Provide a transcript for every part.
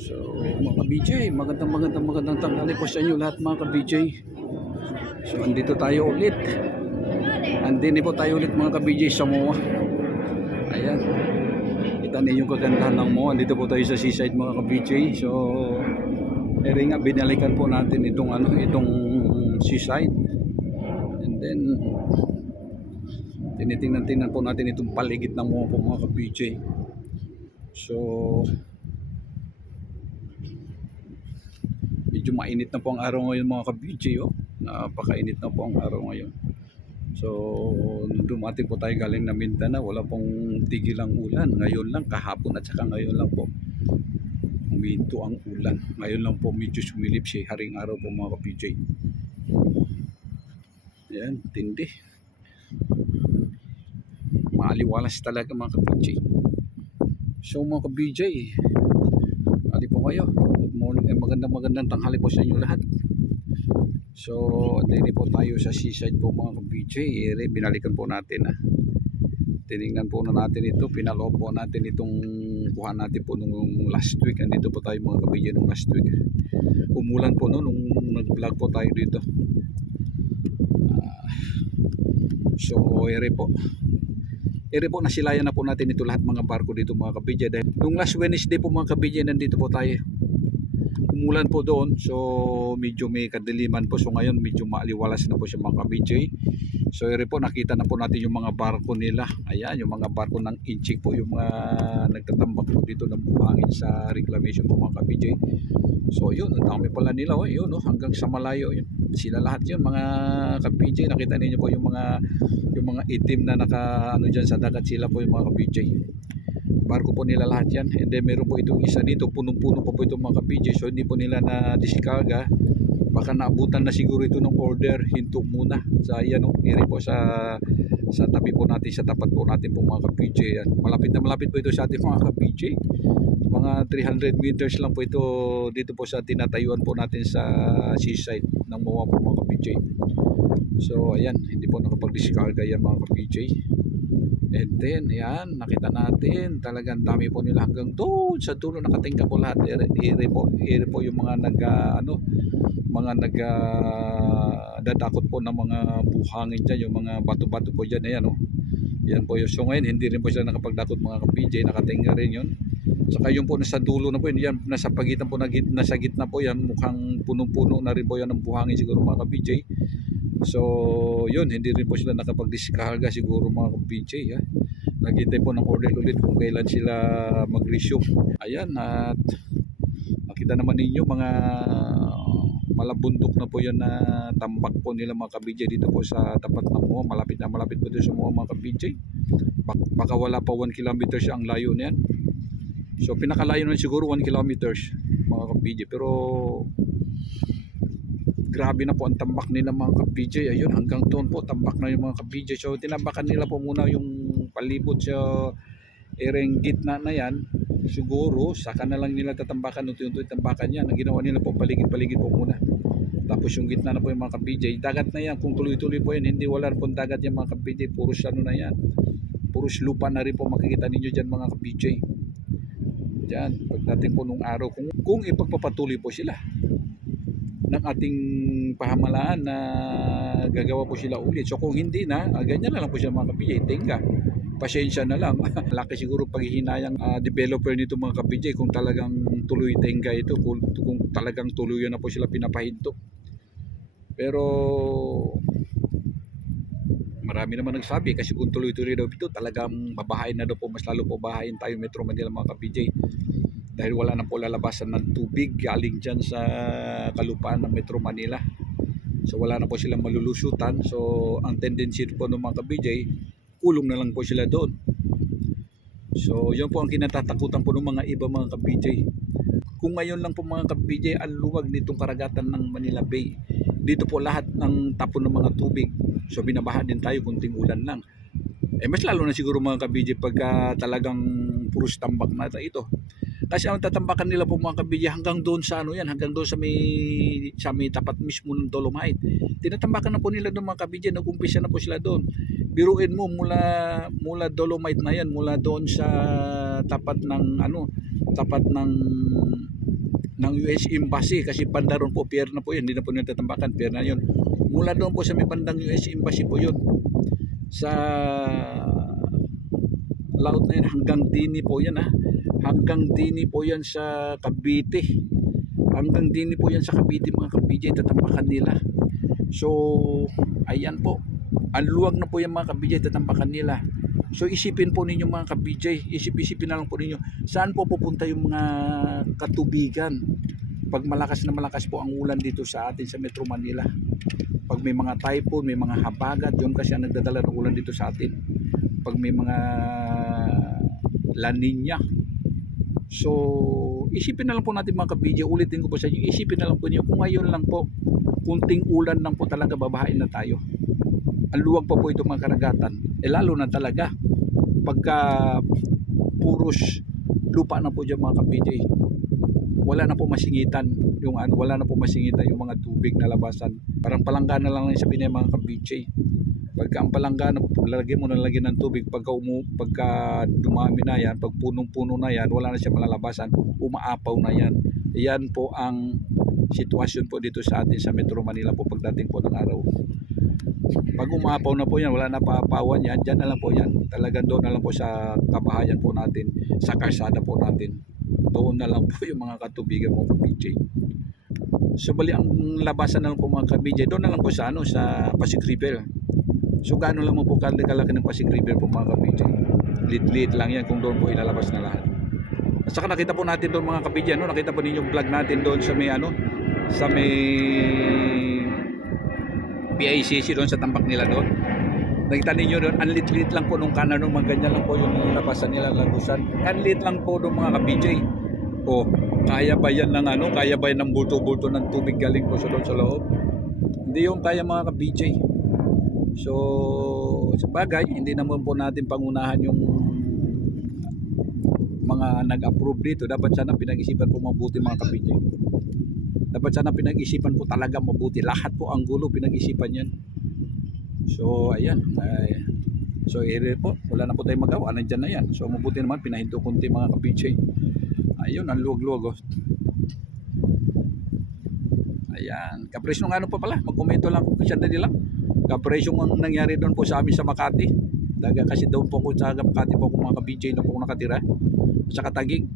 So, mga ka-BJ, magandang magandang magandang tanghali po sa inyo lahat mga ka-BJ. So, andito tayo ulit. Andini po tayo ulit mga ka-BJ sa MOA. Ayan. Kita niyo kagandahan ng MOA. Andito po tayo sa seaside mga ka-BJ. So, ere nga, binalikan po natin itong ano, itong seaside. And then, tinitingnan-tingnan po natin itong paligid ng MOA po mga ka-BJ. So, medyo mainit na po ang araw ngayon mga ka-BJ oh. Napakainit na po ang araw ngayon. So, dumating po tayo galing na Mindanao, wala pong tigil ang ulan. Ngayon lang, kahapon at saka ngayon lang po. Huminto ang ulan. Ngayon lang po medyo sumilip si haring araw po mga ka-BJ. Yan, tindi. Maaliwalas talaga mga ka-BJ. So mga ka-BJ, ali po kayo. Morning. Eh, magandang magandang tanghali po sa inyo lahat. So, dito po tayo sa seaside po mga ka-BJ. Ere, binalikan po natin ah. Tiningnan po na natin ito. Pinaloob po natin itong kuha natin po nung last week. Andito po tayo mga ka-BJ nung last week. Umulan po no, nung nag-vlog po tayo dito. Ah, so, ere po. Ere po nasilayan na po natin ito lahat mga barko dito mga kabidya dahil nung last Wednesday po mga kabidya nandito po tayo umulan po doon so medyo may kadiliman po. So ngayon medyo maaliwalas na po siya mga kabidya so ere po nakita na po natin yung mga barko nila. Ayan yung mga barko ng inchik po yung mga nagtatambak po dito ng buhangin sa reclamation po mga kabidya so yun ang dami pala nila oh, yun oh, hanggang sa malayo yun. Sila lahat yun mga kabidya nakita ninyo po yung mga yung mga itim na naka ano dyan sa dagat sila po yung mga ka-BJ barko po nila lahat yan. And then meron po itong isa dito punong-puno po po itong mga ka-BJ so hindi po nila na diskarga baka naabutan na siguro ito ng order. Hinto muna. Sa yan o iri po sa sa tabi po natin sa tapat po natin po mga ka-BJ yan malapit na malapit po ito sa ating mga ka-BJ mga 300 meters lang po ito dito po sa tinatayuan po natin sa seaside ng mga po mga ka-BJ So ayan, hindi po nakapag-discarga yan mga ka-PJ. And then, yan, nakita natin, talagang dami po nila hanggang doon sa dulo nakatingka po lahat. Ere po, ere po yung mga nag, ah, ano, mga nag, ah, dadakot po ng mga buhangin dyan, yung mga bato-bato po dyan, ayan oh. Yan po yung, so ngayon, hindi rin po sila nakapagdakot mga ka-PJ, nakatingka rin yun. Saka yung po nasa dulo na po yun, yan, nasa pagitan po, na, nasa gitna po yan, mukhang punong-puno na rin po yan ng buhangin siguro mga ka-PJ. So, yun, hindi rin po sila nakapag-discarga siguro mga ka-PJ. Ha? Naghintay po ng order ulit kung kailan sila mag-resume. Ayan, at makita naman ninyo mga malabundok na po yan na tambak po nila mga ka-BJ dito po sa tapat ng MOA. Malapit na malapit po dito sa MOA mga. Bak- baka wala pa 1 kilometers ang layo na yan. So pinakalayo na siguro 1 kilometers mga ka-BJ. Pero grabe na po ang tambak nila mga ka-BJ. Ayun, hanggang doon po tambak na yung mga ka-BJ. So tinambakan nila po muna yung palibot sa ereng gitna na yan. Siguro, saka na lang nila tatambakan unti-unti tambakan yan. Ang ginawa nila po paligid-paligid po muna. Tapos yung gitna na po yung mga ka-BJ. Dagat na yan. Kung tuloy-tuloy po yan, hindi wala po dagat yung mga ka-BJ. Puro ano na yan. Puro lupa na rin po makikita ninyo dyan mga ka-BJ. Diyan, pagdating po nung araw, kung, kung ipagpapatuloy po sila ng ating pahamalaan na gagawa po sila ulit. So kung hindi na, ah, ganyan na lang po sila mga kapijay, tenga. Pasensya na lang. Laki siguro paghihinayang ah, developer nito mga kapijay kung talagang tuloy tenga ito, kung, kung talagang tuluyan na po sila pinapahinto. Pero marami naman nagsabi kasi kung tuloy-tuloy daw ito talagang babahain na daw po mas lalo po bahain tayo Metro Manila mga ka-BJ dahil wala na po lalabasan ng tubig galing dyan sa kalupaan ng Metro Manila. So wala na po silang malulusutan. So ang tendency po ng mga ka-BJ, kulong na lang po sila doon. So yun po ang kinatatakutan po ng mga iba mga ka-BJ. Kung ngayon lang po mga ka-BJ ang luwag nitong karagatan ng Manila Bay, dito po lahat ng tapon ng mga tubig. So binabaha din tayo kunting ulan lang. Eh mas lalo na siguro mga ka-BJ pagka talagang puros tambak na ito. Kasi ang tatambakan nila po mga kabidya hanggang doon sa ano yan, hanggang doon sa may, sa may tapat mismo ng Dolomite. Tinatambakan na po nila doon mga kabidya, nag-umpisa na po sila doon. Biruin mo mula, mula Dolomite na yan, mula doon sa tapat ng ano, tapat ng ng US Embassy kasi banda ron po pier na po yun hindi na po nila tatambakan pier na yun mula doon po sa may bandang US Embassy po yun sa laut na yun hanggang Dini po yan ha hanggang Dini po yan sa Cavite. Hanggang Dini po yan sa Cavite mga kabijay tatambakan nila. So ayan po. Ang luwag na po yung mga kabijay tatambakan nila. So isipin po ninyo mga kabijay isip-isipin na lang po ninyo saan po pupunta yung mga katubigan? Pag malakas na malakas po ang ulan dito sa atin sa Metro Manila. Pag may mga typhoon, may mga habagat yun kasi ang nagdadala ng ulan dito sa atin. Pag may mga La Nina so isipin na lang po natin mga kabidyo ulitin ko po sa inyo isipin na lang po niyo kung ngayon lang po kunting ulan lang po talaga babahain na tayo. Ang luwag pa po itong mga karagatan. Eh lalo na talaga pagka puros lupa na po dyan mga kabidyo wala na po masingitan yung ano, wala na po masingitan yung mga tubig na labasan. Parang palanggana lang yung sabihin ng mga kabidyo pagka ang palanggana lalagyan mo na lagyan ng tubig pagka, umu, pagka dumami na yan pag punong-puno na yan wala na siya malalabasan umaapaw na yan. Yan po ang sitwasyon po dito sa atin sa Metro Manila po pagdating po ng araw. Pag umaapaw na po yan wala na paapawan yan dyan na lang po yan. Talagang doon na lang po sa kabahayan po natin sa karsada po natin. Doon na lang po yung mga katubigan mo PJ so bali ang labasan lang po mga ka-BJ doon na lang po sa ano sa Pasig River So gaano lang po kalaki ng Pasig River po mga kapidya. Lit-lit lang yan kung doon po ilalabas na lahat. At saka nakita po natin doon mga kapidya, no? nakita po ninyo vlog natin doon sa may ano, sa may PICC doon sa tambak nila doon. Nakita ninyo doon, ang lit-lit lang po nung kanan nung mga lang po yung nilabasan nila lagusan. Ang lit lang po doon mga kapidya. O, kaya ba yan ng ano, kaya ba yan ng bulto-bulto ng tubig galing po sa doon sa loob? Hindi yung kaya mga ka-BJ. So, sa bagay, hindi naman po natin pangunahan yung mga nag-approve dito. Dapat sana pinag-isipan po mabuti mga kabidyo. Dapat sana pinag-isipan po talaga mabuti. Lahat po ang gulo pinag-isipan yan. So, ayan. Ay, so, ere po. Wala na po tayong magawa. Nandyan na yan. So, mabuti naman. Pinahinto kunti mga kabidyo. Ayun, ang luwag-luwag. Oh. Ayan. Kapresyo ng ano pa pala. Magkomento lang kung sandali lang kapresyo ang nangyari doon po sa amin sa Makati. Daga kasi doon po ko sa Makati po kung mga ka-BJ na po nakatira. Sa Katagig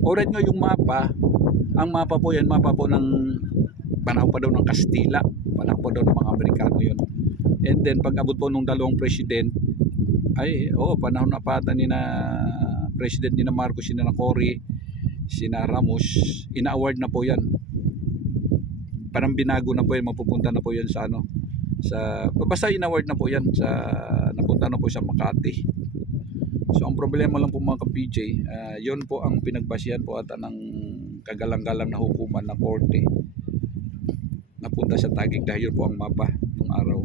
alright nga yung mapa. Ang mapa po yan mapa po ng panahon pa daw ng Kastila. Panahon pa daw ng mga Amerikano yun. And then pag abot po nung dalawang president ay oh panahon na pata ni na president ni na Marcos si na Cory si na Ramos. Ina-award na po yan. Parang binago na po yan mapupunta na po yan sa ano sa basta inaward na po yan sa napunta na po sa Makati. So ang problema lang po mga ka-PJ uh, yun po ang pinagbasihan po ata ng kagalang-galang na hukuman na korte. Napunta sa Tagig dahil yun po ang mapa ng araw.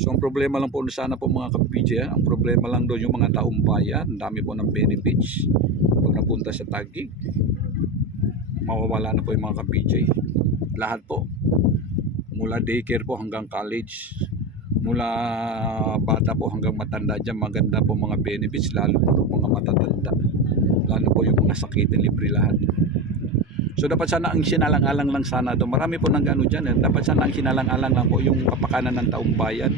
So ang problema lang po sana po mga ka-PJ ah, ang problema lang doon yung mga taong bayan. Dami po ng benefits. Pag napunta sa Tagig mawawala na po yung mga ka-PJ lahat po mula daycare po hanggang college. Mula bata po hanggang matanda dyan maganda po mga benefits lalo po ng mga matatanda. Lalo po yung mga sakitin libre lahat. So dapat sana ang sinalang-alang lang sana doon marami po nang gano dyan eh. dapat sana ang sinalang-alang lang po yung kapakanan ng taong bayan.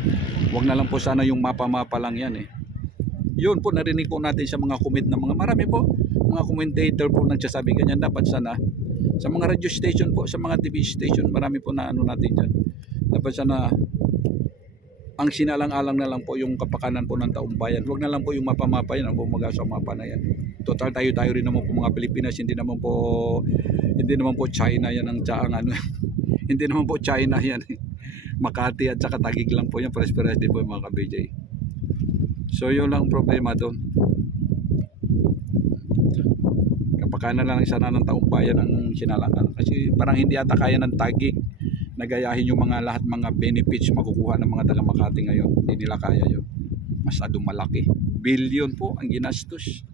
Wag na lang po sana yung mapa-mapa lang yan eh. Yun po narinig po natin sa mga comment ng mga marami po mga commentator po nagsasabi ganyan. Dapat sana sa mga radio station po, sa mga TV station, marami po na ano natin dyan. Dapat sana ang sinalang-alang na lang po yung kapakanan po ng taong bayan. Huwag na lang po yung mapa-mapa yan, ang bumaga sa mapa na yan. Total tayo-tayo rin naman po mga Pilipinas, hindi naman po hindi naman po China yan ang tsaang ano. hindi naman po China yan. Makati at saka Tagig lang po yan, pares-pares din po yung mga ka-BJ. So yun lang ang problema doon. Kapakanan lang sana ng taong bayan ang sinalangan kasi parang hindi ata kaya ng tagig nagayahin yung mga lahat mga benefits makukuha ng mga taga Makati ngayon. Hindi nila kaya yun. Masyadong malaki. Billion po ang ginastos.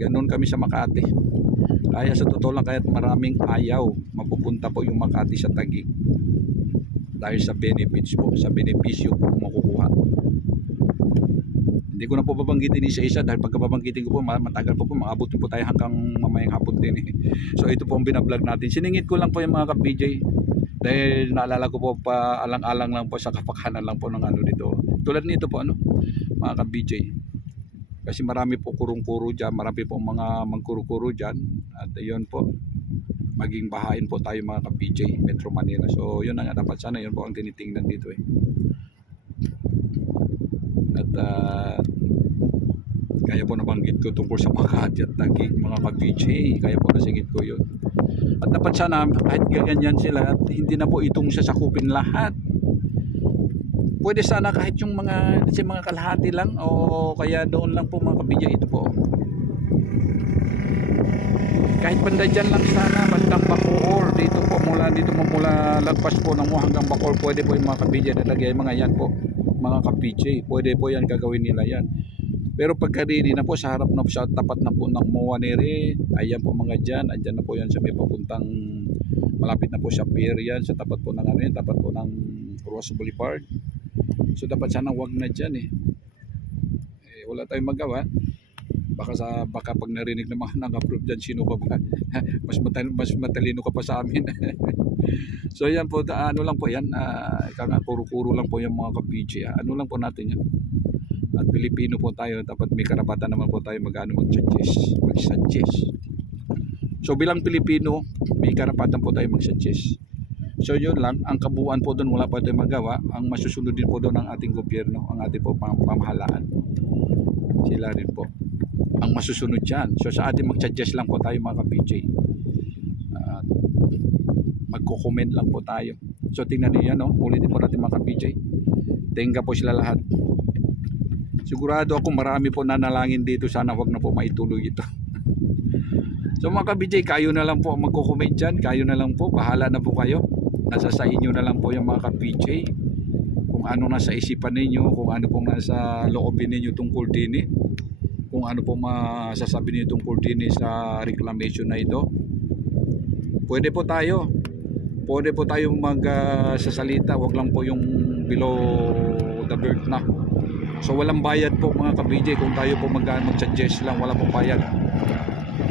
Ganun kami sa Makati. Kaya sa totoo lang kahit maraming ayaw mapupunta po yung Makati sa tagig. Dahil sa benefits po sa benepisyo po makukuha Hindi ko na po babanggitin isa-isa dahil pagka babanggitin ko po ma- matagal po po maabot po tayo hanggang mamayang hapon din eh. So ito po ang binablog natin. Siningit ko lang po yung mga ka-BJ dahil naalala ko po pa alang-alang lang po sa kapakanan lang po ng ano dito. Tulad nito po ano mga ka-BJ. Kasi marami po kurong-kuro dyan, marami po mga mangkuro-kuro dyan. At yun po, maging bahain po tayo mga ka-BJ, Metro Manila. So yun na nga, dapat sana yun po ang tinitingnan dito eh. At ah, kaya po nabanggit ko tungkol sa mga kahati at tagig, mga ka-BJ, kaya po nasingit ko yun. At dapat sana kahit ganyan sila at hindi na po itong sasakupin lahat. Pwede sana kahit yung mga kasi mga kalahati lang o kaya doon lang po mga kabidya ito po. Kahit banda dyan lang sana, bandang Bacoor, dito po mula dito mula lagpas po ng hanggang Bacoor, pwede po yung mga kabidya nalagay mga yan po, mga kabidya, pwede po yan gagawin nila yan. Pero pagka ready na po sa harap na po, sa tapat na po ng Moa Nere, ayan po mga dyan, andyan na po yan sa may papuntang malapit na po sa pier yan, sa tapat po ng ano yan, tapat po ng Rosa Boulevard. So dapat sana wag na dyan eh. eh wala tayong magawa. Baka sa baka pag narinig ng mga nang-approve dyan, sino ka ba? mas, matal, mas matalino ka pa sa amin. so yan po, da- ano lang po yan, uh, kuro-kuro lang po yung mga ka-PG. ah. Ano lang po natin yan. At Pilipino po tayo, dapat may karapatan naman po tayo mag-ano mag-suggest. Mag-suggest. So bilang Pilipino, may karapatan po tayo mag-suggest. So yun lang, ang kabuuan po doon wala pa tayong magawa. Ang masusunod din po doon ng ating gobyerno, ang ating po pam- pamahalaan. Sila rin po. Ang masusunod dyan. So sa ating mag-suggest lang po tayo mga ka-PJ. At magko-comment lang po tayo. So tingnan niyo yan, no? ulitin po natin mga ka-PJ. Tenga po sila lahat. Sigurado ako marami po nanalangin dito. Sana wag na po maituloy ito. so mga ka-PJ, kayo na lang po magko-comment dyan. Kayo na lang po. Bahala na po kayo. Nasa sa inyo na lang po yung mga ka-PJ. Kung ano nasa isipan ninyo, kung ano pong nasa loobin ninyo tungkol din eh. Kung ano pong masasabi ninyo tungkol sa reclamation na ito. Pwede po tayo. Pwede po tayo magsasalita. Wag lang po yung below the belt na. So walang bayad po mga ka-BJ kung tayo po mag mag-suggest lang, wala pong bayad.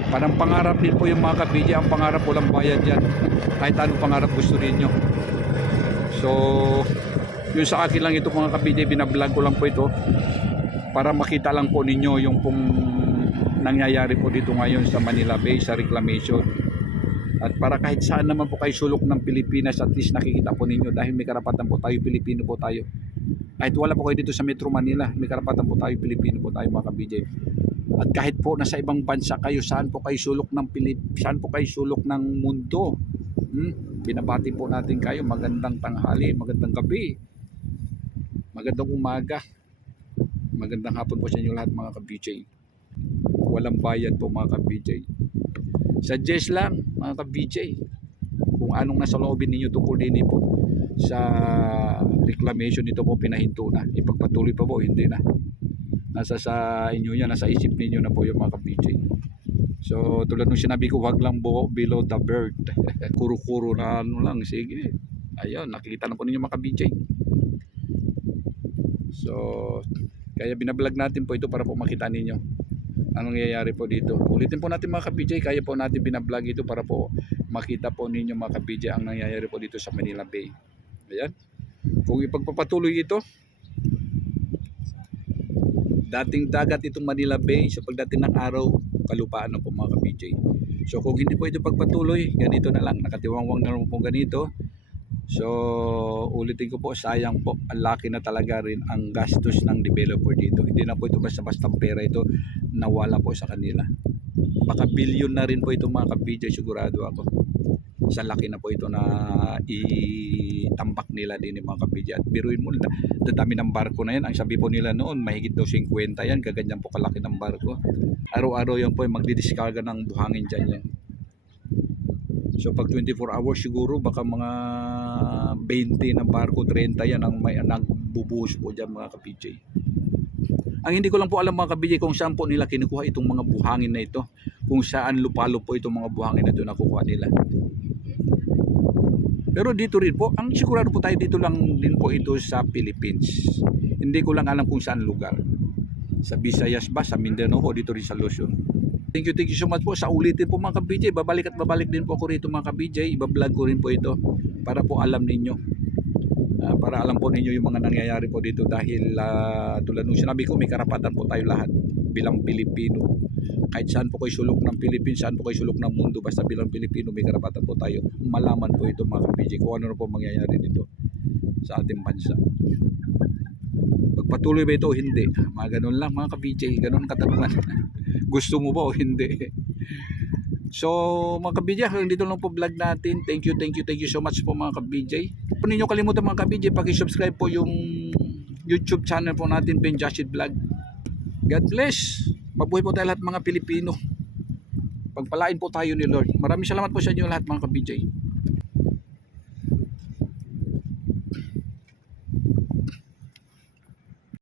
Parang pangarap din po yung mga ka-BJ, ang pangarap walang bayad yan. Kahit anong pangarap gusto ninyo. So, yung sa akin lang ito mga ka-BJ, binablog ko lang po ito para makita lang po ninyo yung pong nangyayari po dito ngayon sa Manila Bay sa reclamation. At para kahit saan naman po kayo sulok ng Pilipinas, at least nakikita po ninyo dahil may karapatan po tayo, Pilipino po tayo. Kahit wala po kayo dito sa Metro Manila, may karapatan po tayo, Pilipino po tayo mga ka-BJ. At kahit po nasa ibang bansa kayo, saan po kayo sulok ng Pilip, saan po kayo sulok ng mundo. Hmm? Binabati po natin kayo, magandang tanghali, magandang gabi, magandang umaga, magandang hapon po sa inyo lahat mga ka-BJ. Walang bayad po mga ka-BJ. Suggest lang mga ka-BJ kung anong nasa loobin ninyo tungkol din po sa reclamation nito po pinahinto na. Ipagpatuloy pa po, hindi na. Nasa sa inyo yan, nasa isip ninyo na po yung mga ka-BJ. So tulad nung sinabi ko, wag lang po below the bird. Kuro-kuro na ano lang, sige. Ayun, nakikita na po ninyo mga ka-BJ. So, kaya binablog natin po ito para po makita ninyo anong nangyayari po dito. Ulitin po natin mga ka-BJ, kaya po natin binablog ito para po makita po ninyo mga ka-BJ ang nangyayari po dito sa Manila Bay. Ayan. Kung ipagpapatuloy ito, dating dagat itong Manila Bay sa pagdating ng araw, kalupaan na po mga ka-BJ. So kung hindi po ito pagpatuloy, ganito na lang, nakatiwangwang na lang po ganito. So ulitin ko po, sayang po, ang laki na talaga rin ang gastos ng developer dito. Hindi na po ito basta-basta pera ito, nawala po sa kanila. Baka billion na rin po ito mga ka-BJ, sigurado ako. Sa laki na po ito na itambak nila din yung mga ka-BJ. At biruin mo, dadami ng barko na yan. Ang sabi po nila noon, mahigit daw 50 yan, gaganyan po kalaki ng barko. Araw-araw yan po, magdidiskarga ng buhangin dyan yan. So pag 24 hours siguro baka mga 20 ng barko, 30 yan ang may nagbubuhos po dyan mga ka-PJ. Ang hindi ko lang po alam mga ka-PJ kung saan po nila kinukuha itong mga buhangin na ito. Kung saan lupalo po itong mga buhangin na ito nakukuha nila. Pero dito rin po, ang sigurado po tayo dito lang din po ito sa Philippines. Hindi ko lang alam kung saan lugar. sa Visayas ba, sa Mindanao o dito rin sa Luzon. Thank you, thank you so much po. Sa ulitin po mga ka-BJ, babalik at babalik din po ako rito mga ka-BJ. Iba-vlog ko rin po ito para po alam ninyo. Ah, para alam po ninyo yung mga nangyayari po dito dahil ah, tulad nung sinabi ko may karapatan po tayo lahat bilang Pilipino. Kahit saan po kayo sulok ng Pilipinas, saan po kayo sulok ng mundo, basta bilang Pilipino may karapatan po tayo malaman po ito mga ka-BJ kung ano po mangyayari dito sa ating bansa. Pagpatuloy ba ito o hindi? Mga ganun lang mga ka-BJ, ganun katanungan. Gusto mo ba o hindi? So mga ka-BJ, hanggang dito lang po vlog natin. Thank you, thank you, thank you so much po mga ka-BJ. Kung ninyo kalimutan mga ka-BJ, pag-subscribe po yung YouTube channel po natin, Ben Jashid Vlog. God bless. Mabuhay po tayo lahat mga Pilipino. Pagpalain po tayo ni Lord. Maraming salamat po sa inyo lahat mga ka-BJ.